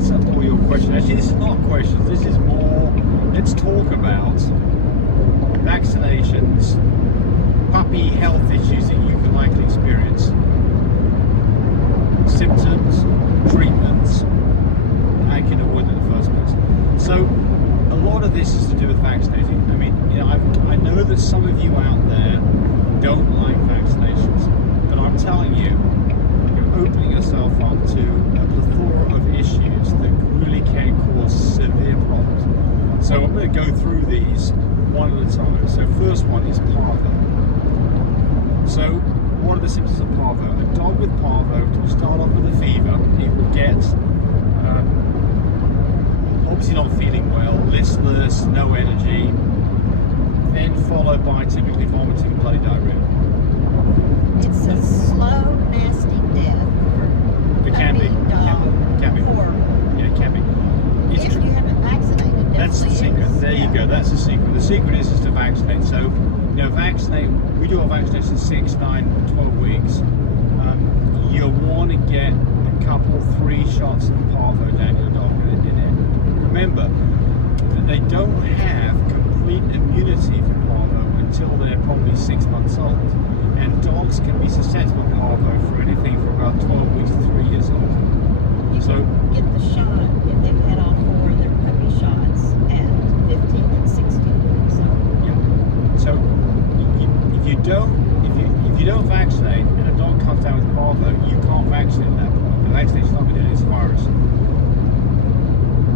answer all your questions. Actually, this is not questions. This is more, let's talk about vaccinations, puppy health issues that you can likely experience, symptoms, treatments, and how you can avoid them in the first place. So, a lot of this is to do with vaccinating. I mean, you know, I know that some of you out there don't like vaccinations, but I'm telling you, you're opening yourself up to a plethora of issues that really can cause severe problems. So I'm going to go through these one at a time. So first one is parvo. So what are the symptoms of parvo? A dog with parvo will start off with a fever. It will get obviously not feeling well, listless, no energy, then followed by typically vomiting and bloody diarrhea. It's a slow, nasty death. It can be. Can be. Yeah, it can be. If you haven't vaccinated, that's the secret. There you go. That's the secret. The secret is to vaccinate. So, you know, vaccinate. We do our vaccination 6, 9, 12 weeks. You want to get a couple, 3 shots of parvo down your dog in it. Remember that they don't have complete immunity for parvo until they're probably 6 months old, and dogs can be susceptible to parvo for anything from about 12 weeks to 3 years old. You so can get the shot if they've had all 4 of their puppy shots at 15 and 16 weeks old. Yeah. So if you don't vaccinate and a dog comes down with parvo, you can't vaccinate at that point. The vaccination's not going to do this virus.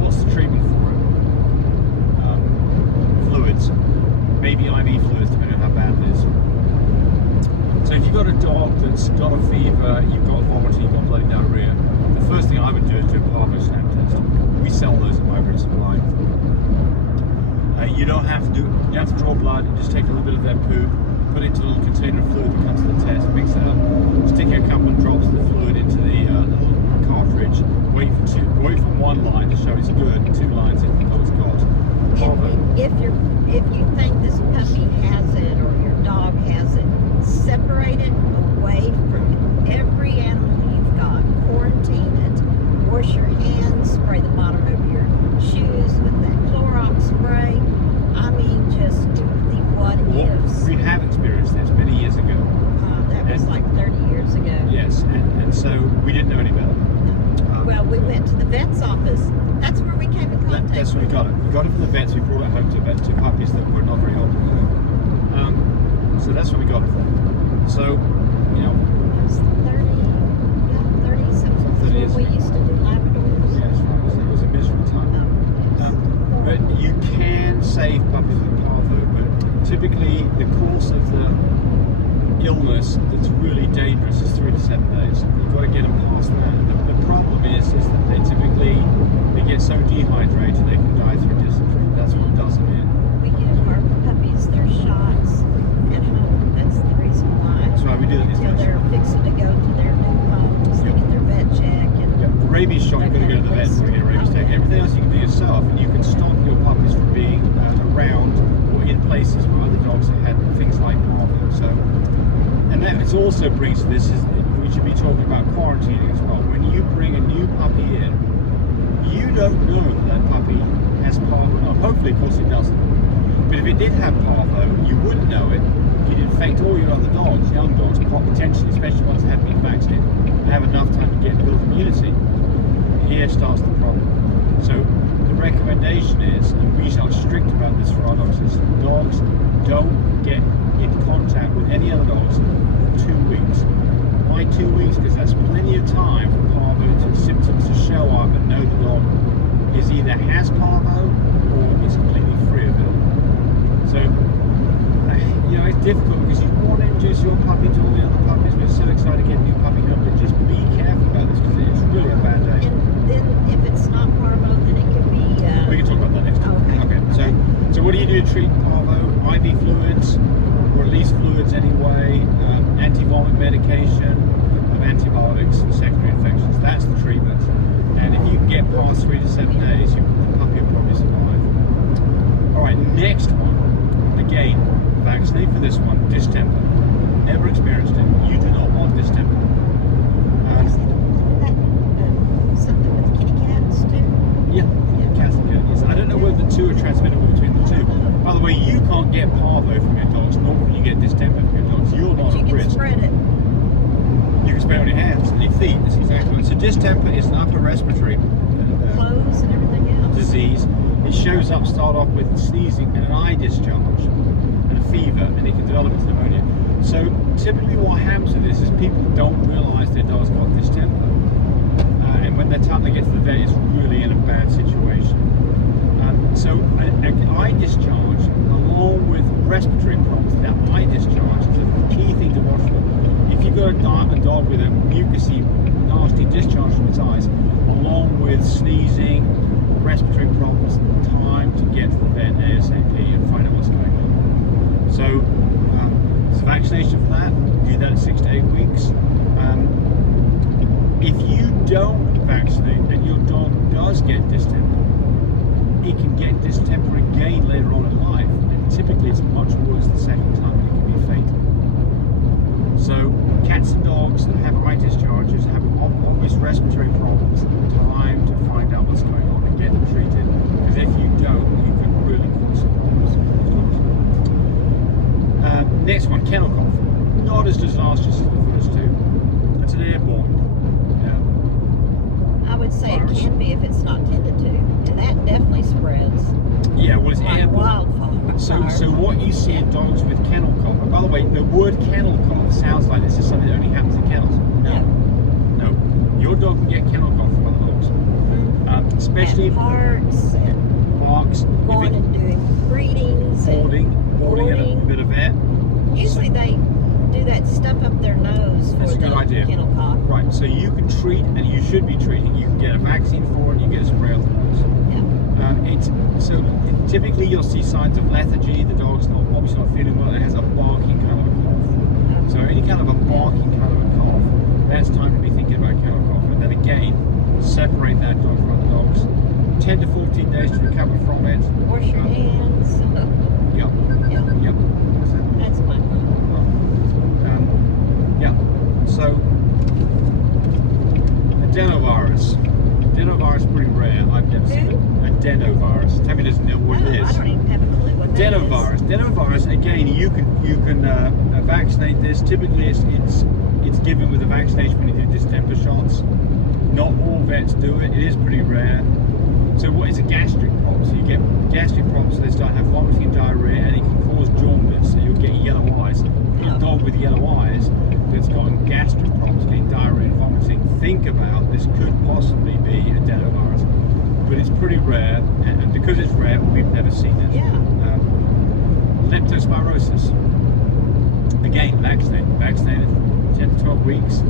What's the treatment for it? Fluids, maybe IV fluids, depending on how bad it is. So if you've got a dog that's got a fever, you've got vomiting, you've got bloody diarrhea, the first thing I would do is do a parvo snap test. We sell those at my supply. You don't have to you have to draw blood, you just take a little bit of their poop, put it into a little container of fluid that comes to the test, mix it up, stick a couple of drops of the fluid into the little cartridge, wait for 1 line to show it's good, 2 lines if the dog's got parvo. If you think this puppy has it or your dog has it, separate it away from every animal you've got. Quarantine it. Wash your hands. Spray the bottom of your shoes with that Clorox spray. I mean, just do the what ifs. We have experienced this many years ago. That was like 30 years ago. Yes, and so we didn't know any better. Well, we went to the vet's office. That's where we came in contact. That's where we got it. We got it from the vets. We brought it home to puppies that were not very old. So that's where we got it from. So, you know. It was 30 something. 30 years we ago. used to do Labradors. Yes, it was a miserable time. But you can save puppies with parvo, but typically the course of the illness that's really dangerous is 3 to 7 days. You've got to get them past that. The problem is that they get so dehydrated they can die through dysentery. That's what does them in. We give our puppies their shots at home. That's the reason why. That's why we do it. Until they're fixing to go to their new homes, they get their vet check. And the rabies shot, you've got to go to the vet to get a rabies check. Everything else you can do yourself, and you can stop your puppies from being around or in places where other dogs have had things like parvo. So, and then it also brings we should be talking about quarantining as well. When you bring a new puppy in, you don't know that puppy has parvo. Well, hopefully, of course, it doesn't. But if it did have parvo, you wouldn't know it. You'd infect all your other dogs, young dogs, potentially, especially ones that haven't been vaccinated, and have enough time to get build immunity. Here starts the problem. So the recommendation is, and we are strict about this for our dogs, is dogs don't get in contact with any other dogs for 2 weeks. Why 2 weeks? Because that's plenty of time for parvo symptoms to show up and know the dog is either has parvo or is completely free of it. So, you know, it's difficult because you want to introduce your puppy to all the other puppies. We're so excited to get a new puppy home, but just be careful about this because it's really a bad day. And then if it's not parvo, then it could be... we can talk about that next time. Okay. So what do you do to treat parvo? IV fluids, or at least fluids anyway, anti-vomit medication, antibiotics for secondary infections. That's the treatment. And if you can get past 3 to 7 days, your puppy will probably survive. Alright, next one. Again, vaccinate for this one, distemper. Never experienced it. You do not want distemper. something with kitty cats too? get parvo from your dogs, nor will you get distemper from your dogs. You're not But you at can risk. spread it. You can spread it on your hands and your feet. That's exactly right. So distemper is an upper respiratory Clothes and everything else. disease. It shows up, start off with sneezing and an eye discharge and a fever, and it can develop into pneumonia. So typically what happens with this is people don't realise their dog's got distemper. And when they're time they get to the vet, it's really in a bad situation. So an eye discharge, along with respiratory problems, that eye discharge is a key thing to watch for. If you've got a dog with a mucousy, nasty discharge from its eyes, along with sneezing, respiratory problems, time to get to the vet ASAP and find out what's going on. So there's a vaccination for that. Do that at 6 to 8 weeks. If you don't vaccinate and your dog does get distemper, it can get distemper again later on in life, and typically it's much worse the second time. It can be fatal. So cats and dogs that have eye discharges, have obvious respiratory problems, time to find out what's going on and get them treated, because if you don't, you can really cause some problems. Next one, kennel cough. Not as disastrous as the first two. That's an airborne. I would say Virus. it can be if it's not tended to, and that definitely spreads Yeah, well, it's like airborne. wildfire. So what you see in dogs with kennel cough, and by the way, the word kennel cough sounds like this is something that only happens in kennels. No. No. Your dog can get kennel cough from other dogs. Especially at parks and barks, going and doing breedings boarding at a bit of air. Usually they do that stuff up their nose for That's a the good idea. kennel cough. Right, so you can treat, and you should be treating. You can get a vaccine for it, and you get a spray off the nose. Typically you'll see signs of lethargy. The dog's obviously not feeling well. It has a barking kind of a cough. So any kind of a barking kind of a cough, that's time to be thinking about kennel cough. And then again, separate that dog from other dogs. 10 to 14 days to recover from it. Wash your hands. Yep. Yep. That's my phone. So adenovirus. Adenovirus is pretty rare. I've never seen it. Adenovirus. Tammy doesn't know what it is. I don't even have a clue what that is. Adenovirus. Again, you can vaccinate this. Typically, it's given with a vaccination when you do distemper shots. Not all vets do it. It is pretty rare. So what is a gastric problem? So you get gastric problems, so they start to have vomiting and diarrhea, and it can cause jaundice. So you'll get yellow eyes. A dog with yellow eyes that's gotten gastric problems, getting diarrhea and vomiting, think about this could possibly be adenovirus. But it's pretty rare, and because it's rare, we've never seen it. Yeah. Leptospirosis. Again, vaccinated 10 to 12 weeks.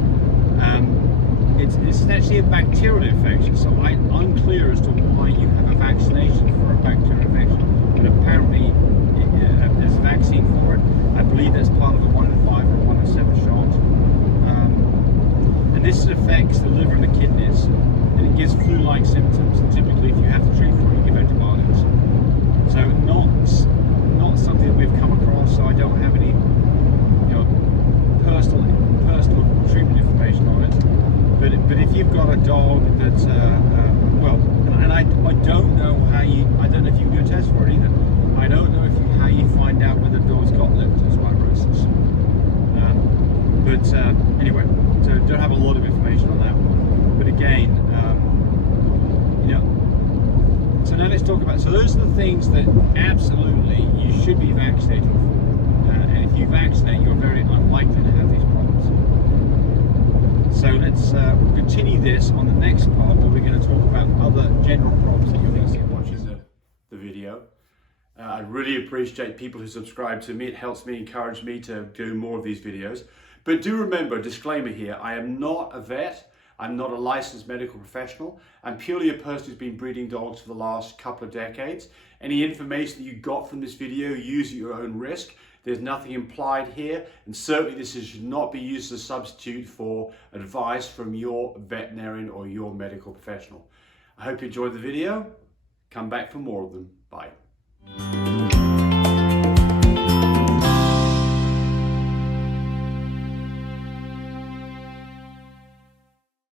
It's actually a bacterial infection, so I'm unclear as to why you have a vaccination for a bacterial infection. But apparently, there's a vaccine for it. I believe that's part of a 1 in 5 or 1 in 7 shot. And this affects the liver and the kidneys, and it gives flu-like symptoms. And typically, if you have to treat for it, you give antibiotics. So not something that we've come across. So I don't have any, personal treatment information on it. But if you've got a dog that's I don't know how I don't know if you can do a test for it either. I don't know how you find out whether the dog's got leptospirosis. Anyway, so don't have a lot of information on that one. But again, so now let's talk about, so those are the things that absolutely you should be vaccinating for. And if you vaccinate, you're very unlikely to have these problems. So let's continue this on the next part, where we're going to talk about other general problems that you're going to see watching the video. I really appreciate people who subscribe to me. It helps me, encourage me to do more of these videos. But do remember, disclaimer here, I am not a vet. I'm not a licensed medical professional. I'm purely a person who's been breeding dogs for the last couple of decades. Any information that you got from this video, use at your own risk. There's nothing implied here, and certainly this should not be used as a substitute for advice from your veterinarian or your medical professional. I hope you enjoyed the video. Come back for more of them. Bye.